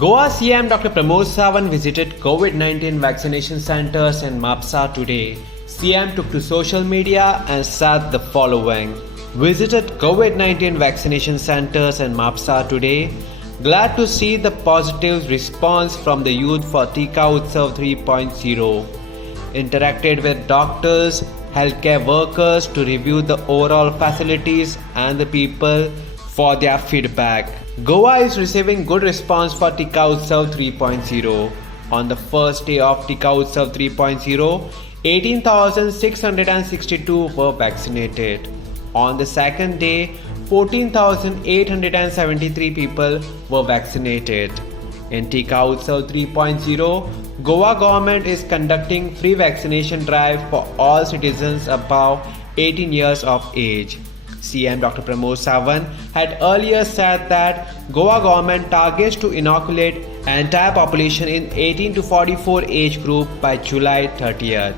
Goa CM Dr. Pramod Sawant visited COVID-19 vaccination centers in Mapsa today. CM took to social media and said the following: Visited COVID-19 vaccination centers in Mapsa today. Glad to see the positive response from the youth for Tika Utsav 3.0. Interacted with doctors, healthcare workers to review the overall facilities and the people for their feedback. Goa is receiving good response for Tika Utsav 3.0. On the first day of Tika Utsav 3.0, 18,662 were vaccinated. On the second day, 14,873 people were vaccinated. In Tika Utsav 3.0, Goa government is conducting free vaccination drive for all citizens above 18 years of age. CM Dr. Pramod Sawant had earlier said that Goa government targets to inoculate entire population in 18 to 44 age group by July 30th.